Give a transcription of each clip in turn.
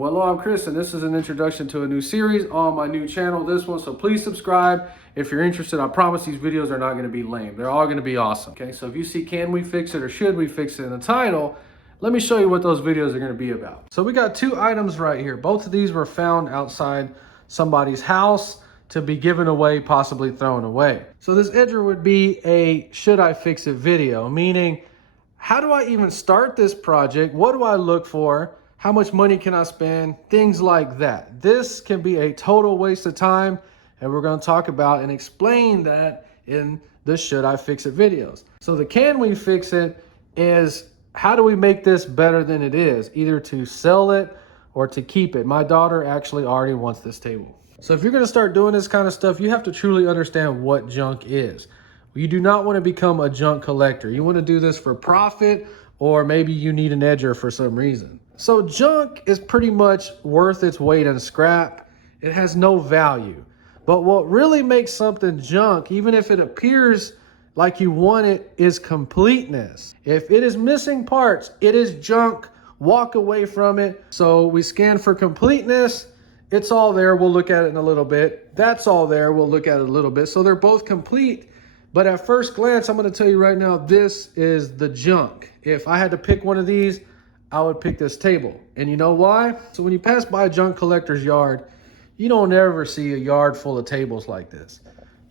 Well, hello, I'm Chris, and this is an introduction to a new series on my new channel, this one. So please subscribe if you're interested. I promise these videos are not going to be lame. They're all going to be awesome. Okay, so if you see "Can we fix it" or "Should we fix it" in the title, let me show you what those videos are going to be about. So we got two items right here. Both of these were found outside somebody's house to be given away, possibly thrown away. So this edger would be a "Should I fix it" video, meaning how do I even start this project? What do I look for? How much money can I spend? Things like that. This can be a total waste of time, and we're going to talk about and explain that in the "Should I Fix It" videos. So the "Can we fix it" is how do we make this better than it is, either to sell it or to keep it. My daughter actually already wants this table. So if you're going to start doing this kind of stuff, you have to truly understand what junk is. You do not want to become a junk collector. You want to do this for profit, or maybe you need an edger for some reason. So junk is pretty much worth its weight in scrap. It has no value. But what really makes something junk, even if it appears like you want it, is completeness. If it is missing parts, it is junk. Walk away from it. So we scan for completeness. It's all there. We'll look at it in a little bit. That's all there. We'll look at it a little bit. So they're both complete. But at first glance, I'm going to tell you right now, this is the junk. If I had to pick one of these, I would pick this table. And you know why? So when you pass by a junk collector's yard, you don't ever see a yard full of tables like this.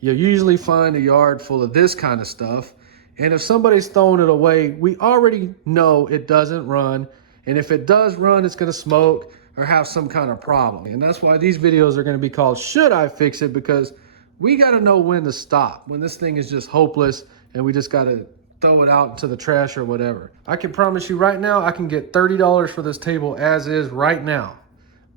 You'll usually find a yard full of this kind of stuff. And if somebody's throwing it away, we already know it doesn't run. And if it does run, it's going to smoke or have some kind of problem. And that's why these videos are going to be called "Should I Fix It?" Because we got to know when to stop, when this thing is just hopeless and we just got to throw it out into the trash or whatever. I can promise you right now, I can get $30 for this table as is right now,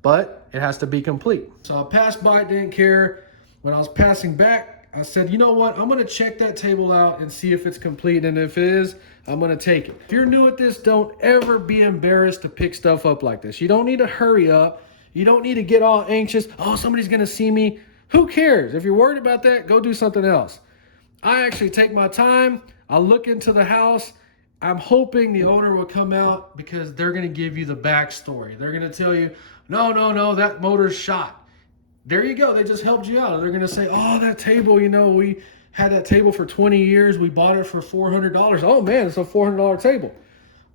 but it has to be complete. So I passed by, didn't care. When I was passing back, I said, you know what? I'm going to check that table out and see if it's complete. And if it is, I'm going to take it. If you're new at this, don't ever be embarrassed to pick stuff up like this. You don't need to hurry up. You don't need to get all anxious. Oh, somebody's going to see me. Who cares? If you're worried about that, go do something else. I actually take my time. I look into the house. I'm hoping the owner will come out because they're going to give you the backstory. They're going to tell you, no, that motor's shot. There you go. They just helped you out. They're going to say, oh, that table, we had that table for 20 years. We bought it for $400. Oh, man, it's a $400 table.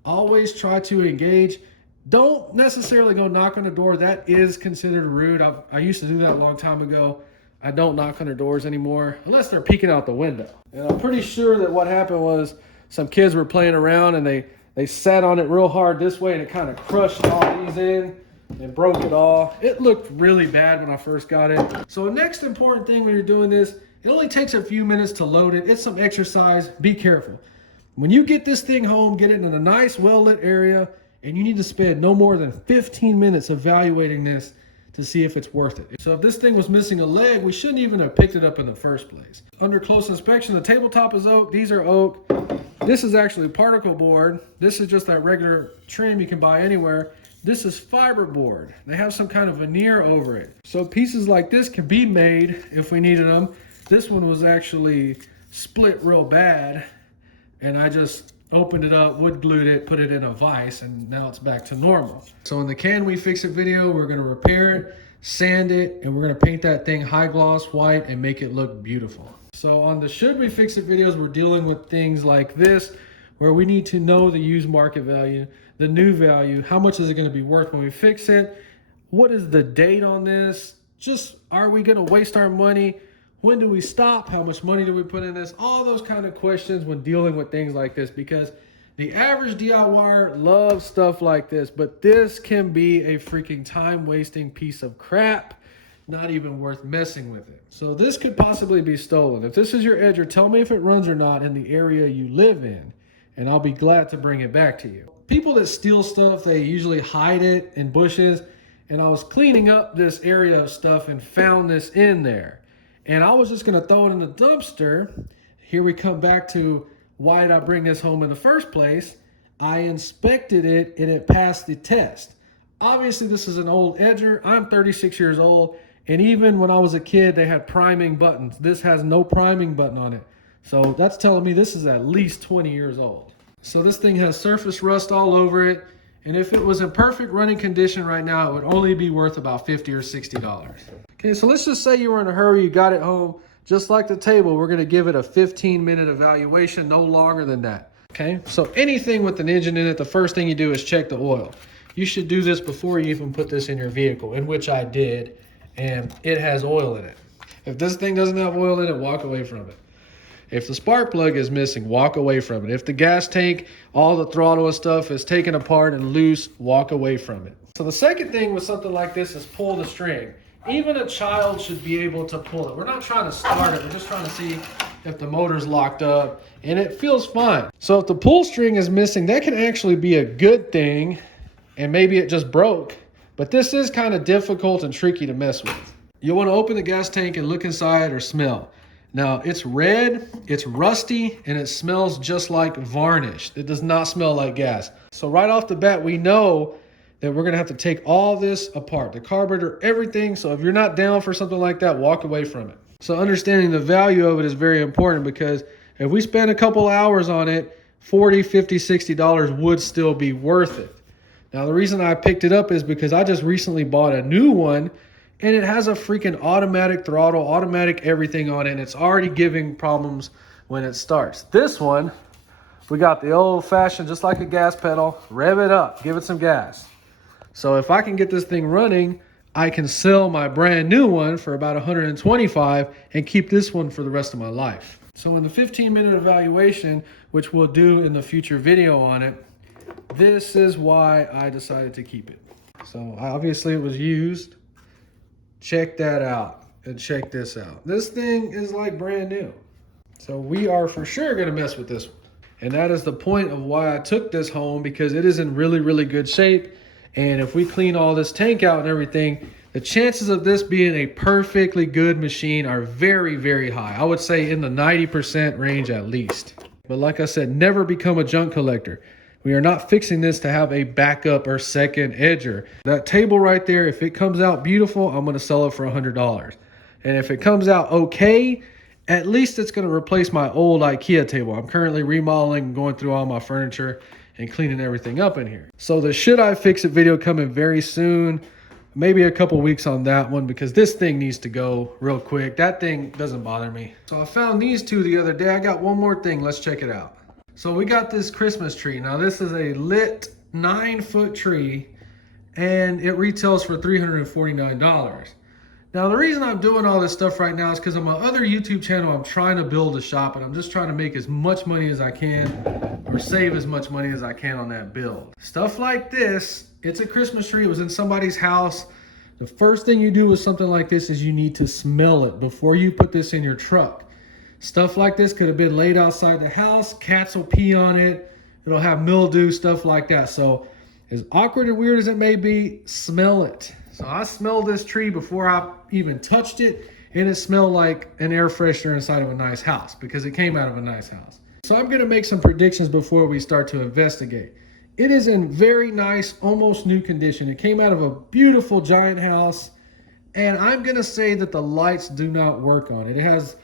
Always try to engage. Don't necessarily go knock on the door. That is considered rude. I used to do that a long time ago. I don't knock on their doors anymore unless they're peeking out the window. And I'm pretty sure that what happened was some kids were playing around and they sat on it real hard this way and it kind of crushed all these in and broke it all. It looked really bad when I first got it. So the next important thing when you're doing this, it only takes a few minutes to load it. It's some exercise. Be careful. When you get this thing home, get it in a nice, well-lit area, and you need to spend no more than 15 minutes evaluating this to see if it's worth it. So if this thing was missing a leg, we shouldn't even have picked it up in the first place. Under close inspection, the tabletop is oak. These are oak. This is actually particle board. This is just that regular trim you can buy anywhere. This is fiberboard. They have some kind of veneer over it. So pieces like this can be made if we needed them. This one was actually split real bad, and I just opened it up, wood glued it, put it in a vise, and now it's back to normal. So in the "Can we fix it" video, we're going to repair it, sand it, and we're going to paint that thing high gloss white and make it look beautiful. So on the "Should we fix it" videos, we're dealing with things like this, where we need to know the used market value, the new value, how much is it going to be worth when we fix it, what is the date on this, just are we going to waste our money, when do we stop, how much money do we put in this, all those kind of questions when dealing with things like this, because the average DIYer loves stuff like this, but this can be a freaking time-wasting piece of crap, not even worth messing with it. So this could possibly be stolen. If this is your edger, tell me if it runs or not in the area you live in, and I'll be glad to bring it back to you. People that steal stuff, they usually hide it in bushes, and I was cleaning up this area of stuff and found this in there. And I was just going to throw it in the dumpster. Here we come back to why did I bring this home in the first place? I inspected it and it passed the test. Obviously, this is an old edger. I'm 36 years old. And even when I was a kid, they had priming buttons. This has no priming button on it. So that's telling me this is at least 20 years old. So this thing has surface rust all over it. And if it was in perfect running condition right now, it would only be worth about $50 or $60. Okay, so let's just say you were in a hurry, you got it home. Just like the table, we're gonna give it a 15-minute evaluation, no longer than that. Okay, so anything with an engine in it, the first thing you do is check the oil. You should do this before you even put this in your vehicle, in which I did, and it has oil in it. If this thing doesn't have oil in it, walk away from it. If the spark plug is missing, walk away from it. If the gas tank, all the throttle and stuff is taken apart and loose, walk away from it. So the second thing with something like this is pull the string. Even a child should be able to pull it. We're not trying to start it. We're just trying to see if the motor's locked up, and it feels fine. So if the pull string is missing, that can actually be a good thing, and maybe it just broke. But this is kind of difficult and tricky to mess with. You'll want to open the gas tank and look inside or smell. Now, it's red, it's rusty, and it smells just like varnish. It does not smell like gas. So right off the bat, we know that we're gonna have to take all this apart, the carburetor, everything. So if you're not down for something like that, walk away from it. So understanding the value of it is very important, because if we spend a couple hours on it, $40, $50, $60 would still be worth it. Now, the reason I picked it up is because I just recently bought a new one, and it has a freaking automatic throttle, automatic everything on it, and it's already giving problems when it starts. This one, we got the old fashioned, just like a gas pedal, rev it up, give it some gas. So if I can get this thing running, I can sell my brand new one for about $125 and keep this one for the rest of my life. So in the 15-minute evaluation, which we'll do in the future video on it, this is why I decided to keep it. So obviously it was used. Check that out and check this out. This thing is like brand new. So we are for sure gonna mess with this one. And that is the point of why I took this home, because it is in really, really good shape. And if we clean all this tank out and everything, the chances of this being a perfectly good machine are very, very high. I would say in the 90% range at least. But like I said, never become a junk collector. We are not fixing this to have a backup or second edger. That table right there, if it comes out beautiful, I'm gonna sell it for $100. And if it comes out okay, at least it's gonna replace my old IKEA table. I'm currently remodeling and going through all my furniture and cleaning everything up in here. So the should I fix it video coming very soon. Maybe a couple weeks on that one, because this thing needs to go real quick. That thing doesn't bother me. So I found these two the other day. I got one more thing, let's check it out. So we got this Christmas tree. Now this is a lit 9-foot tree, and it retails for $349. Now the reason I'm doing all this stuff right now is because on my other YouTube channel, I'm trying to build a shop, and I'm just trying to make as much money as I can, or save as much money as I can on that build. Stuff like this, it's a Christmas tree, it was in somebody's house. The first thing you do with something like this is you need to smell it before you put this in your truck. Stuff like this could have been laid outside the house, cats will pee on it, it'll have mildew, stuff like that. So as awkward and weird as it may be, smell it. So I smelled this tree before I even touched it, and it smelled like an air freshener inside of a nice house, because it came out of a nice house. So I'm gonna make some predictions before we start to investigate. It is in very nice, almost new condition. It came out of a beautiful giant house, and I'm gonna say that the lights do not work on it.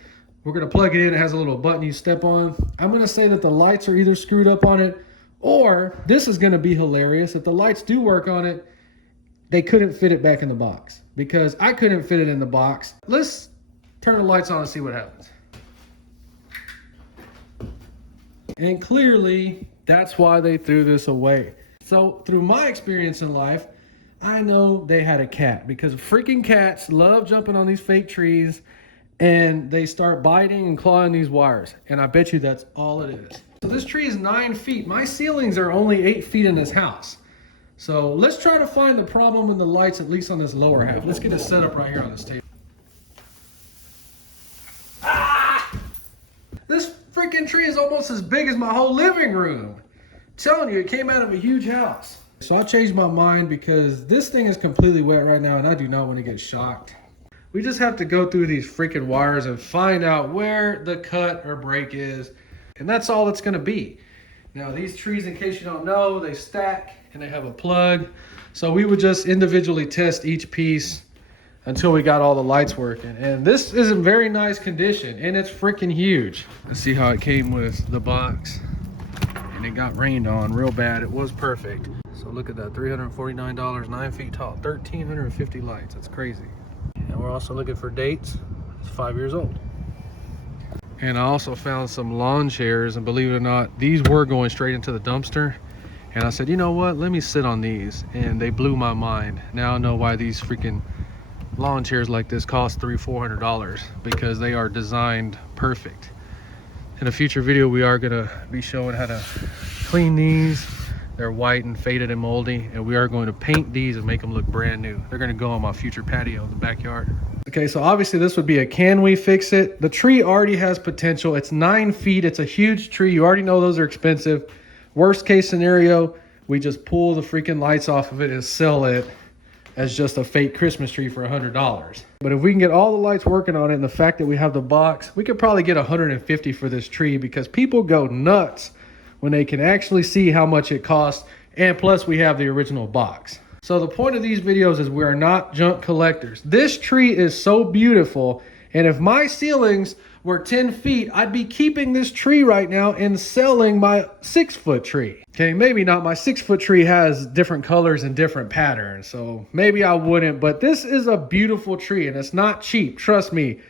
We're gonna plug it in, it has a little button you step on. I'm gonna say that the lights are either screwed up on it, or this is gonna be hilarious. If the lights do work on it, they couldn't fit it back in the box, because I couldn't fit it in the box. Let's turn the lights on and see what happens. And clearly, that's why they threw this away. So through my experience in life, I know they had a cat, because freaking cats love jumping on these fake trees, and they start biting and clawing these wires. And I bet you that's all it is. So this tree is 9 feet. My ceilings are only 8 feet in this house. So let's try to find the problem in the lights, at least on this lower half. Let's get it set up right here on this table. Ah! This freaking tree is almost as big as my whole living room. I'm telling you, it came out of a huge house. So I changed my mind, because this thing is completely wet right now, and I do not want to get shocked. We just have to go through these freaking wires and find out where the cut or break is. And that's all it's gonna be. Now these trees, in case you don't know, they stack and they have a plug. So we would just individually test each piece until we got all the lights working. And this is in very nice condition, and it's freaking huge. Let's see how it came with the box. And it got rained on real bad. It was perfect. So look at that, $349, 9 feet tall, 1,350 lights. That's crazy. And we're also looking for dates. It's 5 years old. And I also found some lawn chairs, and believe it or not, these were going straight into the dumpster. And I said, you know what, let me sit on these. And they blew my mind. Now I know why these freaking lawn chairs like this cost $300-400, because they are designed perfect. In a future video, we are gonna be showing how to clean these. They're white and faded and moldy, and we are going to paint these and make them look brand new. They're gonna go on my future patio in the backyard. Okay, so obviously this would be a can we fix it? The tree already has potential. It's 9 feet, it's a huge tree. You already know those are expensive. Worst case scenario, we just pull the freaking lights off of it and sell it as just a fake Christmas tree for $100. But if we can get all the lights working on it, and the fact that we have the box, we could probably get $150 for this tree, because people go nuts when they can actually see how much it costs. And plus we have the original box. So the point of these videos is we are not junk collectors. This tree is so beautiful. And if my ceilings were 10 feet, I'd be keeping this tree right now and selling my 6-foot tree. Okay, maybe not. My 6-foot tree has different colors and different patterns, so maybe I wouldn't, but this is a beautiful tree and it's not cheap. Trust me,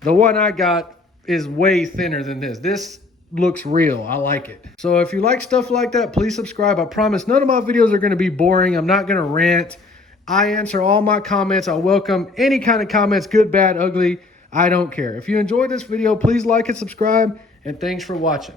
the one I got is way thinner than this. This looks real. I like it. So if you like stuff like that, please subscribe. I promise none of my videos are going to be boring. I'm not going to rant. I answer all my comments. I welcome any kind of comments, good, bad, ugly. I don't care. If you enjoyed this video, please like and subscribe, and thanks for watching.